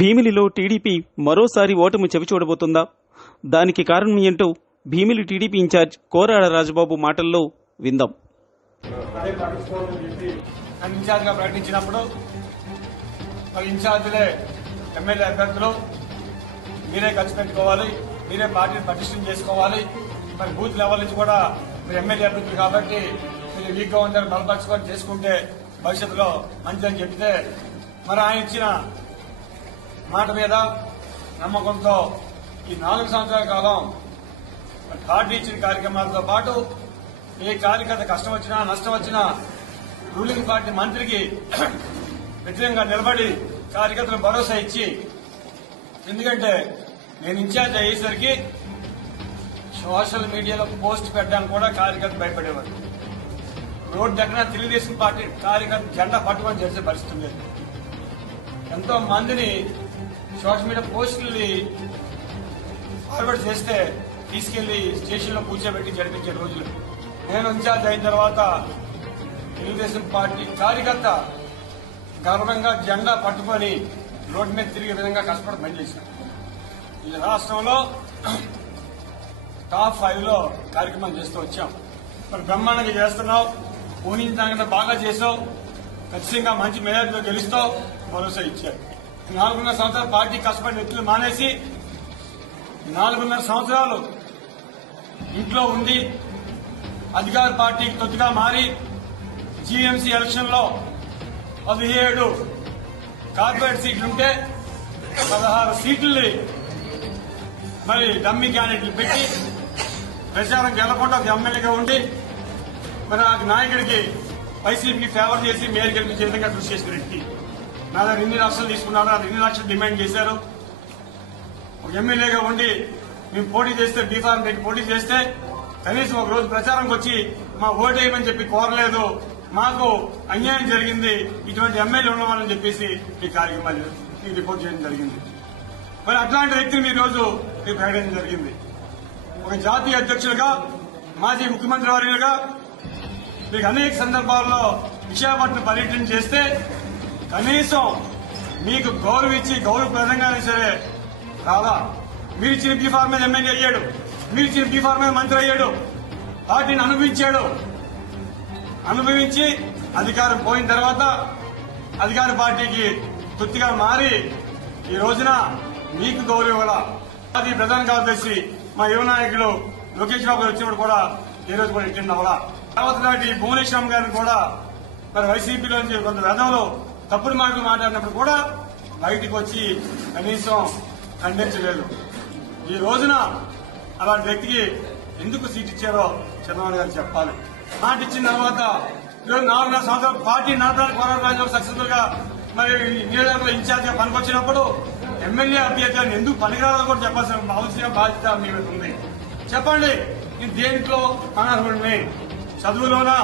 భీమిలిలో TDP మరోసారి ఓటమి చవిచూడబోతుందా దానికి కారణం ఏంటో భీమిలి టీడీపీ ఇన్ఛార్జ్ కోరాడ రాజబాబు మాటల్లో విందాం. ఇన్ఛార్జ్గా ప్రకటించినప్పుడు మరి ఇన్ఛార్జీలే ఎమ్మెల్యే అభ్యర్థులు మీరే ఖర్చు పెట్టుకోవాలి మీరే పార్టీని పటిష్టం చేసుకోవాలి. మరి బూత్ లెవెల్ నుంచి కూడా మీరు ఎమ్మెల్యే అభ్యర్థులు కాబట్టి మీరు వీక్గా ఉందని బలపరచుకొని చేసుకుంటే భవిష్యత్తులో మంచిదని చెప్తే మరి ఆయన ఇచ్చిన మాట మీద నమ్మకంతో ఈ నాలుగు సంవత్సరాల కాలం హార్డ్ ఇచ్చిన కార్యక్రమాలతో పాటు ఏ కార్యకర్త కష్టం వచ్చినా నష్టం వచ్చినా రూలింగ్ పార్టీ మంత్రికి వ్యతిరేకంగా నిలబడి కార్యకర్తలు భరోసా ఇచ్చి ఎందుకంటే నేను ఇన్ఛార్జ్ అయ్యేసరికి సోషల్ మీడియాలో పోస్ట్ పెట్టడానికి కూడా కార్యకర్త భయపడేవారు. రోడ్డు దగ్గర తెలుగుదేశం పార్టీ కార్యకర్త జెండా పట్టుకొని చేసే పరిస్థితి లేదు ఎంతో మందిని సోషల్ మీడియా పోస్టుల్ని ఫార్వర్డ్ చేస్తే తీసుకెళ్ళి స్టేషన్లో కూర్చోబెట్టి జరిపించే రోజులు. నేను ఇన్ఛార్జ్ అయిన తర్వాత తెలుగుదేశం పార్టీ కార్యకర్త గర్వంగా జెండా పట్టుకొని రోడ్డు మీద తిరిగే విధంగా కష్టపడి పనిచేశాను ఈ రాష్ట్రంలో టాప్ ఫైవ్లో కార్యక్రమం చేస్తూ వచ్చాం. మరి బ్రహ్మాండంగా చేస్తున్నావు. దానికంటే బాగా చేసావు. ఖచ్చితంగా మంచి మేయర్తో గెలుస్తావు. భరోసా ఇచ్చారు. నాలుగున్నర సంవత్సరాలు పార్టీ కష్టపడి వ్యక్తులు మానేసి నాలుగున్నర సంవత్సరాలు ఇంట్లో ఉండి అధికార పార్టీకి తొత్తుగా మారి జీఎంసీ ఎలక్షన్లో పదిహేడు కార్పొరేట్ సీట్లుంటే పదహారు సీట్లని మరి డమ్మి క్యాండిడేట్లు పెట్టి ప్రచారం గెలకుండా ఒక ఎమ్మెల్యేగా ఉండి మరి ఆ నాయకుడికి వైసీపీకి ఫేవర్ చేసి మేయర్ గెలిపించే విధంగా కృషి చేసిన వ్యక్తి. నా దగ్గర ఇన్ని లక్షలు తీసుకున్నారు అది లక్షలు డిమాండ్ చేశారు. ఒక ఎమ్మెల్యేగా ఉండి మేము పోటీ చేస్తే బీఫారం పెట్టి పోటీ చేస్తే కనీసం ఒక రోజు ప్రచారంకి వచ్చి మా ఓటేయమని చెప్పి కోరలేదు. మాకు అన్యాయం జరిగింది. ఇటువంటి ఎమ్మెల్యే ఉండవాలని చెప్పేసి ఈ కార్యక్రమాలు మీకు రిపోర్ట్ చేయడం జరిగింది. మరి అట్లాంటి వ్యక్తిని ఈ రోజు మీకు ప్రకటించడం జరిగింది. ఒక జాతీయ అధ్యక్షులుగా మాజీ ముఖ్యమంత్రి వారిగా మీకు అనేక సందర్భాల్లో విశాఖపట్నం పర్యటన చేస్తే కనీసం మీకు గౌరవ ఇచ్చి గౌరవప్రదంగానే సరే రాదా మీరు ఇచ్చిన బీఫార్ మీద ఎమ్మెల్యే అయ్యాడు. మీరు ఇచ్చిన బీఫార్ మీద మంత్రి అయ్యాడు. పార్టీని అనుభవించాడు. అనుభవించి అధికారం పోయిన తర్వాత అధికార పార్టీకి తృప్తిగా మారి ఈ రోజున మీకు గౌరవం ఇవ్వాల? అది ప్రధాన కార్యదర్శి మా యువ నాయకులు లోకేష్ బాబు వచ్చినప్పుడు కూడా ఈ రోజు కూడా ఇచ్చింది అవలా తర్వాత నాటి భువనేశ్వరం గారిని కూడా మరి వైసీపీలో కొంత వేదంలో తప్పుడు మాటలు మాట్లాడినప్పుడు కూడా బయటికి వచ్చి కనీసం ఖండించలేదు. ఈ రోజున అలాంటి వ్యక్తికి ఎందుకు సీట్ ఇచ్చారో చంద్రబాబు గారు చెప్పాలి. మాట ఇచ్చిన తర్వాత నాలుగున్నర సంవత్సరాలు పార్టీ నడపడానికి పోరాటం సక్సెస్ఫుల్గా మరి నియోజకవర్గంలో ఇన్ఛార్జ్గా పనికొచ్చినప్పుడు ఎమ్మెల్యే అభ్యర్థి ఎందుకు పనికిరాలో కూడా చెప్పాల్సిన అవసరం బాధ్యత మీ మీద ఉంది. చెప్పండి నేను దేంట్లో అనర్హుడిని చదువులోనా?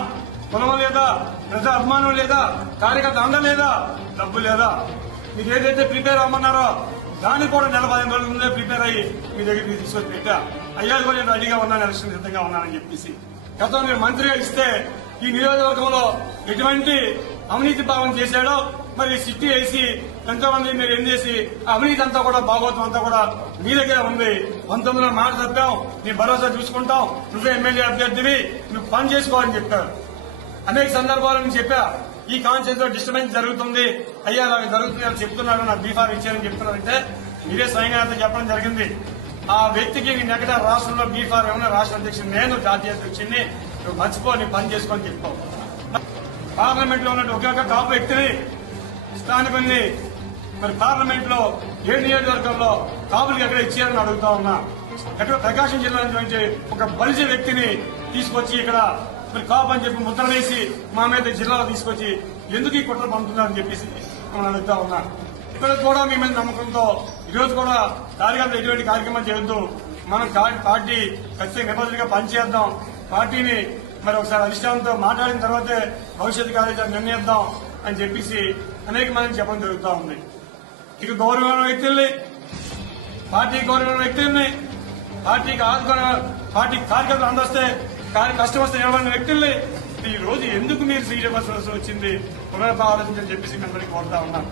కులం లేదా ప్రజా అభిమానం లేదా కార్యకర్త అందం లేదా డబ్బు లేదా. మీరు ఏదైతే ప్రిపేర్ అవ్వమన్నారో దాన్ని కూడా నెల పదిహేను రోజుల ముందే ప్రిపేర్ అయ్యి మీ దగ్గరికి తీసుకొని పెట్టా. అయ్యా కూడా నేను రెడీగా ఉన్నాను ఎలక్షన్ సిద్ధంగా ఉన్నానని చెప్పేసి. గతంలో మీరు మంత్రిగా ఇస్తే ఈ నియోజకవర్గంలో ఎటువంటి అవినీతి భావం చేశాడో మరి సిట్టి వేసి ఎంతో మంది మీరు ఏం చేసి అవినీతి అంతా కూడా భాగవతం అంతా కూడా మీ దగ్గర ఉంది. పంతొమ్మిదిలో మాట తప్పాం నీ భరోసా చూసుకుంటాం. నువ్వే ఎమ్మెల్యే అభ్యర్థివి నువ్వు పని చేసుకోవాలని చెప్పారు. అనేక సందర్భాలు నేను చెప్పా ఈ కాన్షియన్స్లో డిస్టర్బెన్స్ జరుగుతుంది అయ్యా అలా జరుగుతుంది అని చెప్తున్నాను నాకు బీఫార్ ఇచ్చారని చెప్తున్నారంటే మీరే స్వయంగా చెప్పడం జరిగింది. ఆ వ్యక్తికి నెగట రాష్ట్రంలో బీఫార్ ఏమన్నా రాష్ట్ర అధ్యక్షుడు నేను జాతీయ అధ్యక్షుడిని నువ్వు మర్చిపో నీ పని చేసుకొని చెప్పావు. పార్లమెంట్లో ఉన్నట్టు ఒకే ఒక కాపు వ్యక్తిని స్థానికుల్ని మరి పార్లమెంట్లో ఏ నియోజకవర్గంలో కాపులకు ఎక్కడ ఇచ్చారని అడుగుతా ఉన్నా. ఎక్కడ ప్రకాశం జిల్లా నుంచి ఒక బలిసే వ్యక్తిని తీసుకొచ్చి ఇక్కడ మరి కాపు అని చెప్పి ముద్ర వేసి మా మీద జిల్లాలో తీసుకొచ్చి ఎందుకు ఈ కుట్ర పంపుతున్నారని చెప్పేసి మనం అడుగుతా ఉన్నాను ఇక్కడ కూడా మీ మీద నమ్మకంతో ఈరోజు కూడా కార్యక్రమం ఎటువంటి కార్యక్రమం చేయొద్దు. మనం పార్టీ ఖచ్చితంగా నిబంధనగా పనిచేద్దాం. పార్టీని మరి ఒకసారి అధిష్టానంతో మాట్లాడిన తర్వాతే భవిష్యత్ కార్యాచరణ నిర్ణయిద్దాం అని చెప్పేసి అనేక మంది చెప్పడం జరుగుతూ ఉంది. ఇక గౌరవమైన వ్యక్తుల్ని పార్టీ గౌరవమైన వ్యక్తుల్ని పార్టీకి ఆదుకున్న పార్టీ కార్యకర్తలు అందొస్తే కానీ కష్టం వస్తే నిలబడిన వ్యక్తుల్ని ఈ రోజు ఎందుకు మీరు శ్రీజ బస్ వచ్చింది? పునరుద్ధ ఆలోచించని చెప్పేసి మిమ్మల్ని కోరుతా ఉన్నాను.